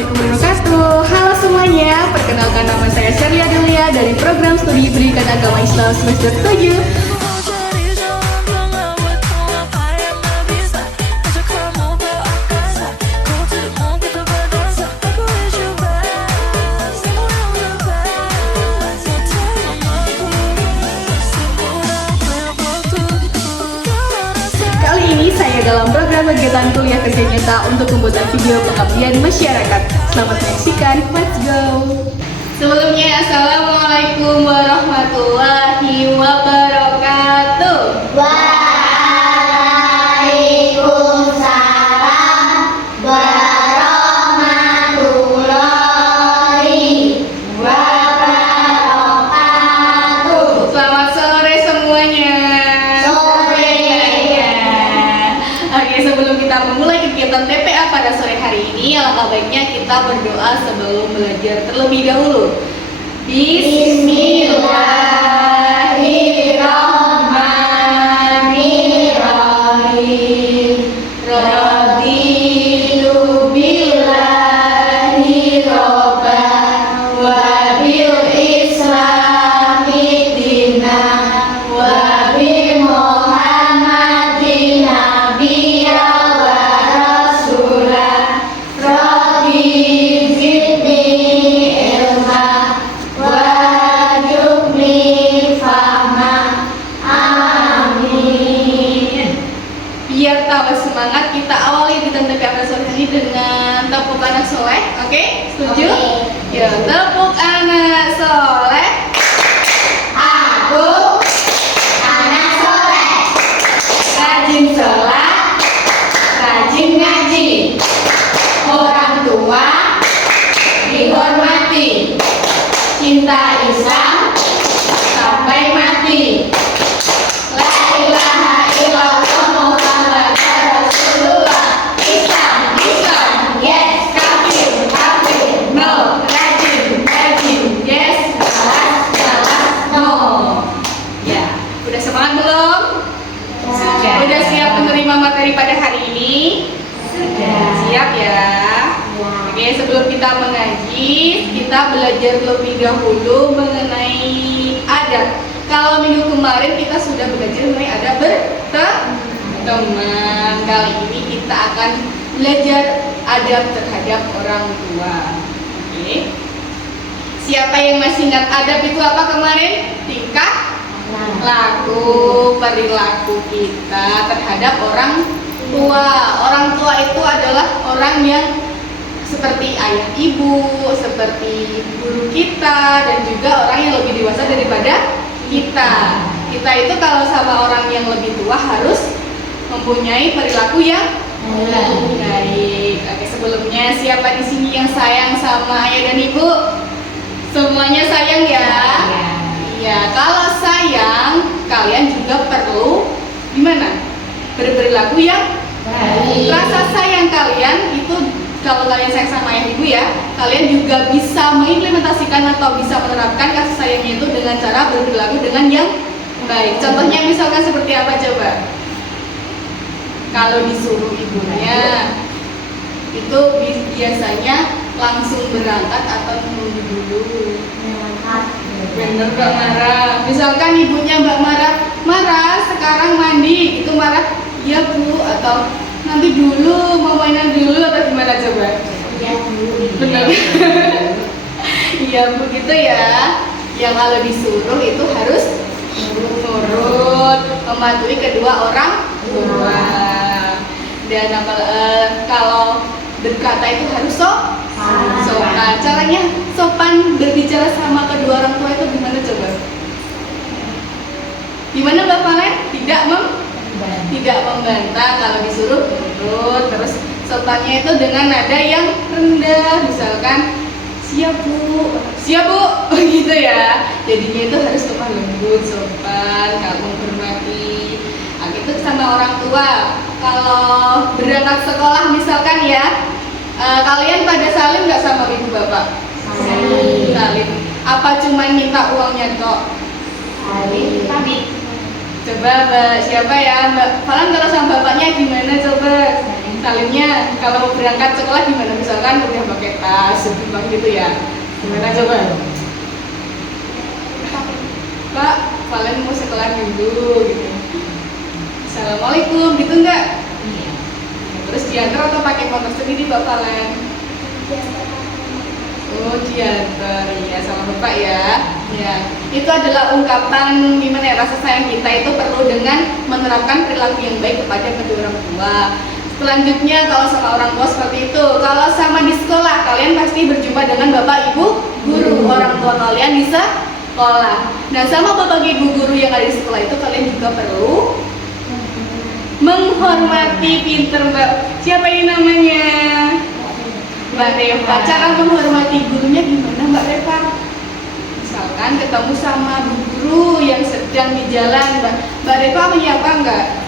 Assalamualaikum warahmatullahi wabarakatuh. Halo semuanya, perkenalkan nama saya Sherlia Delia dari program studi Pendidikan Agama Islam semester 7. Kali ini saya dalam program kegiatan kuliah kerja nyata untuk pembuatan video pengabdian masyarakat. Selamat menyaksikan, let's go! Sebelumnya, Assalamualaikum warahmatullahi wabarakatuh. Waalaikumsalam warahmatullahi wabarakatuh. Selamat sore semuanya. Sore. Oke, sebelum kita memulai kegiatan TPA pada sore hari ini, alangkah baiknya kita berdoa sebelum belajar terlebih dahulu. Bismillahirrahmanirrahim. Raditu billahi robban wa bil islami dinan wa bi Muhammadin nabiyya wa rasulah. Rabbi zidni ilma warzuqni fahma. Amin. Biar tambah semangat, kita awali di TPA pada sore ini dengan tepuk anak soleh. Oke, setuju? Oke. Ya, tepuk anak soleh. Aku anak soleh, Rajin sholat, rajin ngaji, orang tua dihormati, cinta Islam sampai mati. La ilaha illallah Muhammadur Rasulullah. Islam, Islam, yes. Kafir, kafir, no. Rajin, rajin, yes. Salah, salah, no. Ya, udah semangat belum? Sudah. Udah siap menerima materi pada hari ini? Sudah. Siap ya? Oke, sebelum kita mengaji, kita belajar lebih dahulu mengenai adab. Kalau minggu kemarin kita sudah belajar mengenai adab berteman. Kali ini kita akan belajar adab terhadap orang tua. Oke. Siapa yang masih ingat adab itu apa kemarin? Tingkah laku, perilaku kita terhadap orang tua. Orang tua itu adalah orang yang seperti ayah ibu, seperti guru kita, dan juga orang yang lebih dewasa daripada kita. Kita itu kalau sama orang yang lebih tua harus mempunyai perilaku yang baik. Oke, sebelumnya siapa di sini yang sayang sama ayah dan ibu? Semuanya sayang ya? Iya, kalau sayang, kalian juga perlu gimana? Berperilaku yang Baik. rasa sayang kalian itu, kalau kalian sayang sama ayah ibu ya, kalian juga bisa mengimplementasikan atau bisa menerapkan kasih sayangnya itu dengan cara berperilaku dengan yang baik. Contohnya misalkan seperti apa coba? Kalau disuruh ibunya, itu biasanya langsung berangkat atau menunggu dulu? Bener Mbak Mara. Misalkan ibunya Mbak Mara sekarang mandi, itu Mara, iya Bu, atau nanti dulu, mau mainan dulu, atau gimana coba? Ya dulu. Bener. Iya Bu, gitu ya. Yang kalau disuruh itu harus nurut, mematuhi kedua orang tua. Dan kalau berkata itu harus sopan. Caranya sopan berbicara sama kedua orang tua itu gimana coba? Gimana Mbak Valen? Tidak membantah, kalau disuruh nurut. Terus sopannya itu dengan nada yang rendah, misalkan siap bu, gitu ya. Jadinya itu harus lemah lembut, sopan, kalau menghormati. Nah, gitu sama orang tua. Kalau berangkat sekolah misalkan ya, kalian pada salim nggak sama ibu bapak? Salim. Apa cuman minta uangnya kok? Salim. Coba Mbak, siapa ya Mbak Falan kalau sama bapaknya gimana coba? ngalinnya kalau mau berangkat sekolah gimana? Misalkan udah pakai tas, setimbang gitu ya. Gimana coba? Pak, kalian mau sekolah dulu gitu. Assalamualaikum, gitu enggak? Iya. Terus diantar atau pakai motor sendiri Mbak Valen? Oh, diantar, ya sama Bapak ya. Ya, itu adalah ungkapan gimana ya, rasa sayang kita itu perlu dengan menerapkan perilaku yang baik kepada kedua orang tua. Selanjutnya kalau sama orang tua seperti itu, kalau sama di sekolah kalian pasti berjumpa dengan Bapak Ibu guru, orang tua kalian di sekolah. Nah, sama Bapak Ibu guru yang ada di sekolah itu kalian juga perlu menghormati. Pinter Mbak. Siapa ini namanya? Mbak Reva. Cara menghormati gurunya gimana Mbak Reva? Misalkan ketemu sama bu guru yang sedang di jalan, Mbak Reva menyapa enggak?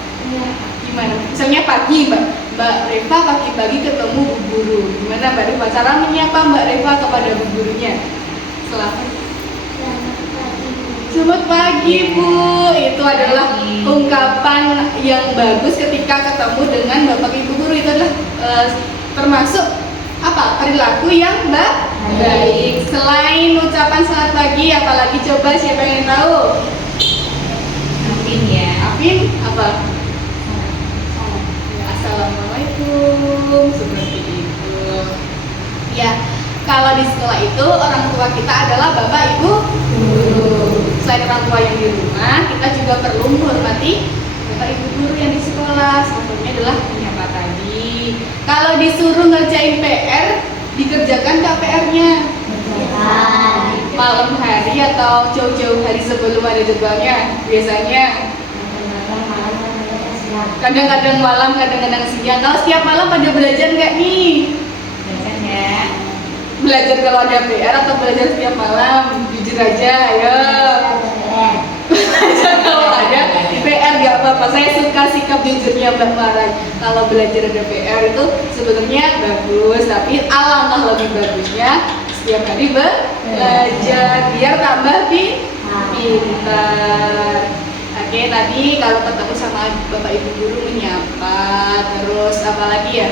Gimana? Misalnya pagi Mbak Reva pagi-pagi ketemu bu guru. Gimana Mbak Reva? Cara menyapa Mbak Reva kepada bu gurunya? Selamat pagi Bu. Itu adalah ungkapan yang bagus ketika ketemu dengan Bapak Ibu guru. Itu adalah termasuk apa? Perilaku yang baik. Selain ucapan selamat pagi, apalagi coba siapa yang tahu? Mungkin ya. Afin apa? Assalamualaikum. Seperti itu. Ya, kalau di sekolah itu orang tua kita adalah Bapak Ibu guru. Selain orang tua yang di rumah, kita juga perlu menghormati Bapak Ibu guru yang di sekolah. Salah satunya adalah menyapa tadi. Kalau disuruh ngerjain PR, dikerjakan nggak PR-nya? Malam hari atau jauh-jauh hari sebelum ada jadwalnya? Biasanya kadang-kadang malam, kadang-kadang siang. Kalau setiap malam pada belajar nggak nih? Biasanya Belajar kalau ada PR atau belajar setiap malam? Jujur aja, ayo. Belajar kalau ada PR nggak apa-apa. Saya suka sikap jujurnya Mbak Mara. Kalau belajar ada PR itu sebenarnya bagus, tapi alangkah lebih bagusnya setiap hari belajar biar tambah pintar. Oke, tadi kalau ketemu sama Bapak Ibu guru menyapa, terus apa lagi ya?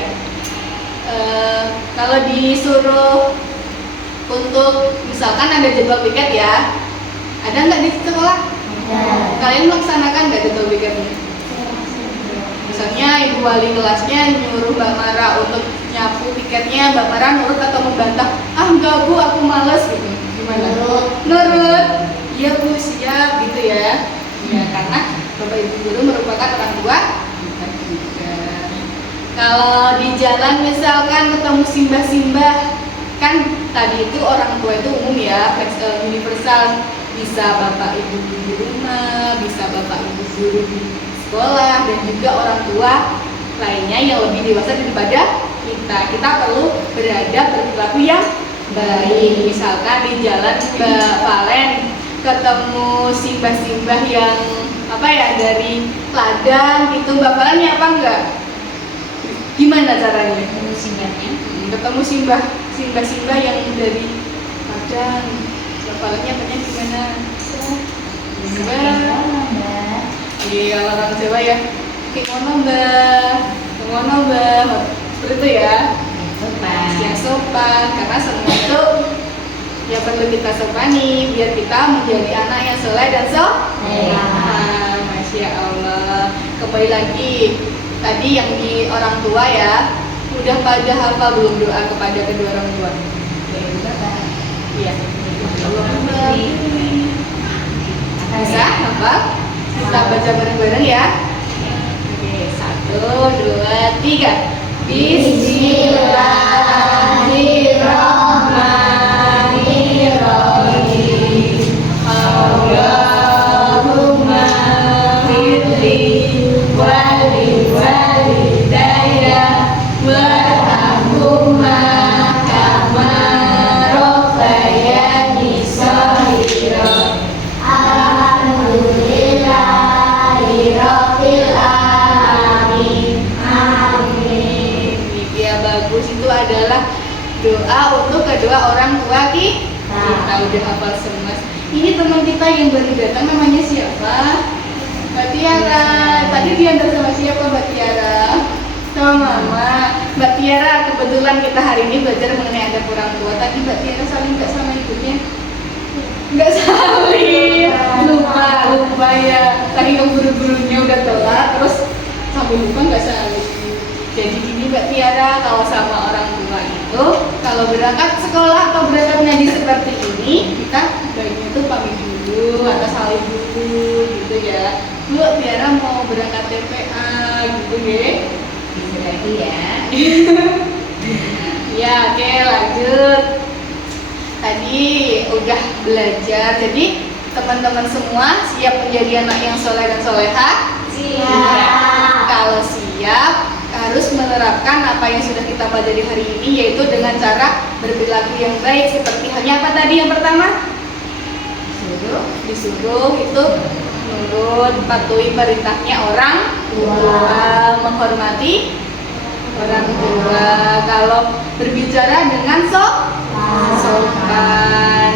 Kalau disuruh untuk misalkan ada jadwal piket ya, ada nggak di sekolah? Kalian melaksanakan nggak jadwal piketnya? Misalnya ibu wali kelasnya nyuruh Mbak Mara untuk nyapu piketnya, Mbak Mara nurut atau membantah? Ah enggak Bu, aku males gitu. Gimana? Nurut. Iya Bu, siap gitu ya. Ya, karena Bapak Ibu guru merupakan orang tua kita juga. Kalau di jalan misalkan ketemu simbah-simbah, kan tadi itu orang tua itu umum ya, universal. Bisa Bapak Ibu guru di rumah, bisa Bapak Ibu guru di sekolah, dan juga orang tua lainnya yang lebih dewasa daripada kita. Kita perlu beradab, berperilaku yang baik. Misalkan di jalan Mbak Valen ketemu simbah-simbah yang apa ya, dari ladang gitu, Mbak Valen nyapa enggak? Gimana caranya? Ketemu simbah-simbah yang dari ladang, Mbak Valen nyapanya gimana? Iya, orang Jawa ya. Kimono Mbak, seperti itu ya. Yang sopan, karena semua itu ya perlu kita sopani biar kita menjadi anak yang soleh dan soleha. Masya Allah. Kembali lagi tadi yang di orang tua ya, udah pada hafal belum doa kepada kedua orang tua? Iya. Bisa hafal? Kita baca bareng-bareng ya. Oke, 1, 2, 3. Bismillahirrahmanirrahim. Allahumma firli walidayya warhamhuma kama rabbayani shaghira. Alhamdulillahirabbil alamin. Amin. Ya, bagus. Itu adalah doa untuk kedua orang tua kita. Udah hafal semua. Ini teman kita yang baru datang namanya siapa? Mbak Tiara. Tadi diantar sama siapa Mbak Tiara? Sama sama mama. Mbak Tiara, kebetulan kita hari ini belajar mengenai adab orang tua. Tadi Mbak Tiara saling nggak sama ibunya? Nggak saling, lupa ya. Tadi buru-burunya udah telat, terus sampai lupa nggak saling. Jadi gini Mbak Tiara, kalau sama orang tua itu, kalau berangkat sekolah atau berangkat ngaji seperti ini, kita baiknya tuh pamit dulu atau saling dulu gitu ya. Bu, Tiara mau berangkat TPA gitu ya. Bisa lagi ya. Ya, oke lanjut. Tadi udah belajar, jadi teman-teman semua siap menjadi anak yang soleh dan soleha? Siap. Kalau siap, harus menerapkan apa yang sudah kita pelajari hari ini, yaitu dengan cara berperilaku yang baik. Seperti halnya apa tadi yang pertama? Disuruh itu menurut patuhi perintahnya orang tua, menghormati orang tua. Kalau berbicara dengan sopan.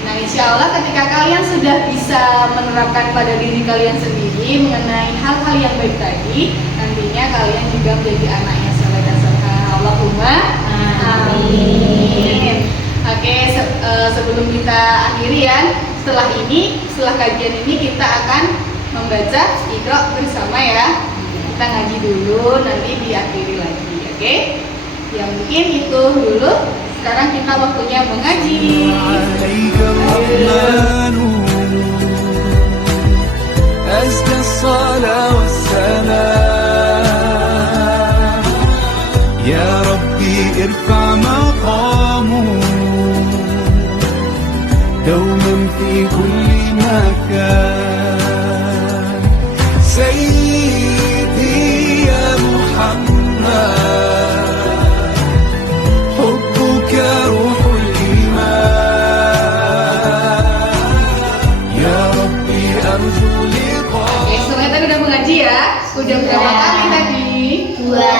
Nah, insya Allah ketika kalian sudah bisa menerapkan pada diri kalian sendiri mengenai hal-hal yang baik tadi, nantinya kalian juga menjadi anak yang saleh dan soleha. Allahumma amin. Oke, sebelum kita akhiri ya, setelah kajian ini kita akan membaca Iqra bersama ya. Kita ngaji dulu, nanti diakhiri lagi, oke? Ya mungkin itu dulu. Sekarang kita waktunya mengaji. أزكى الصلاة والسلام يا ربي ارفع مقامه دوما في كل مكان سيدي يا محمد حبك روح الإيمان يا ربي أرجو Oke, semuanya tadi udah mengaji ya? Udah berapa kali tadi? Dua.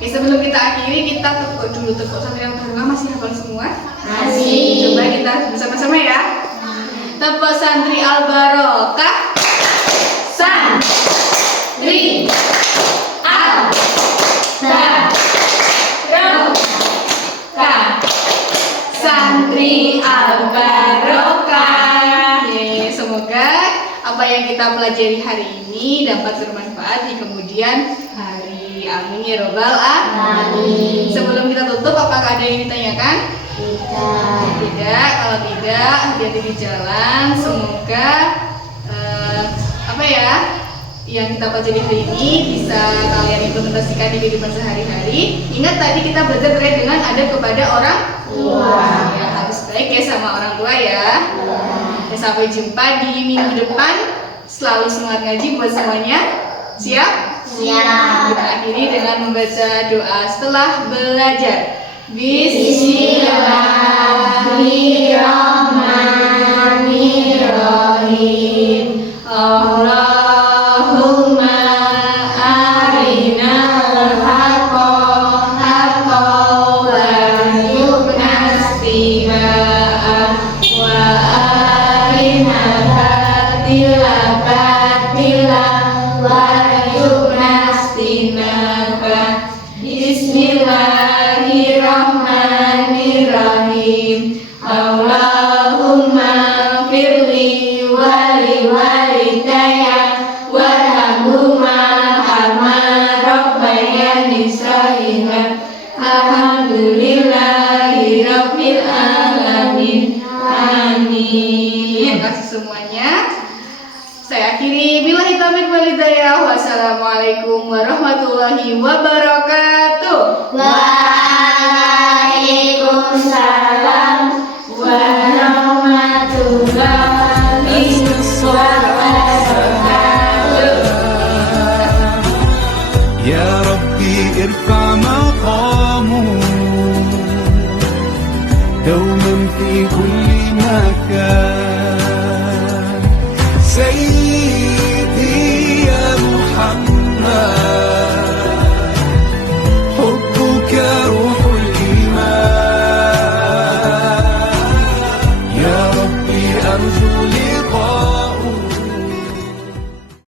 Oke, sebelum kita akhiri, kita tekuk dulu. Tekuk santri yang terkenal masih hafal semua? Masih. Coba kita bersama-sama ya. Tepuk santri Al-Barokah. Santri Al-Barokah. Santri Al-Barokah. Semoga apa yang kita pelajari hari ini dapat bermanfaat di kemudian hari. Amin ya robbal alamin. Sebelum kita tutup, apakah ada yang ditanyakan? Tidak. Kalau tidak, hati-hati di jalan. Semoga yang kita pelajari hari ini bisa kalian implementasikan di kehidupan sehari-hari. Ingat tadi kita belajar terkait dengan adab kepada orang tua. Ya, harus baik ya sama orang tua ya. Ya, sampai jumpa di minggu depan. Selalu semangat ngaji buat semuanya. Siap? Siap. Kita akhiri dengan membaca doa setelah belajar. Bismillahirrahmanirrahim. Allahumma arinal haqqa haqqan warzuqna ittiba'ah wa arinal batila batilan warzuqna ijtinabah. Bismillahirrahmanirrahim. Allahumma firli wali walidayya warhamhuma kama rabbayani shaghira. Alhamdulillahi rabbil alamin. Amin. Terima kasih semuanya. Saya akhiri billahi taufiq wal hidayah. Wassalamualaikum warahmatullahi wabarakatuh. Waalaikumsalam warahmatullahi wabarakatuh. يا ربي ارفع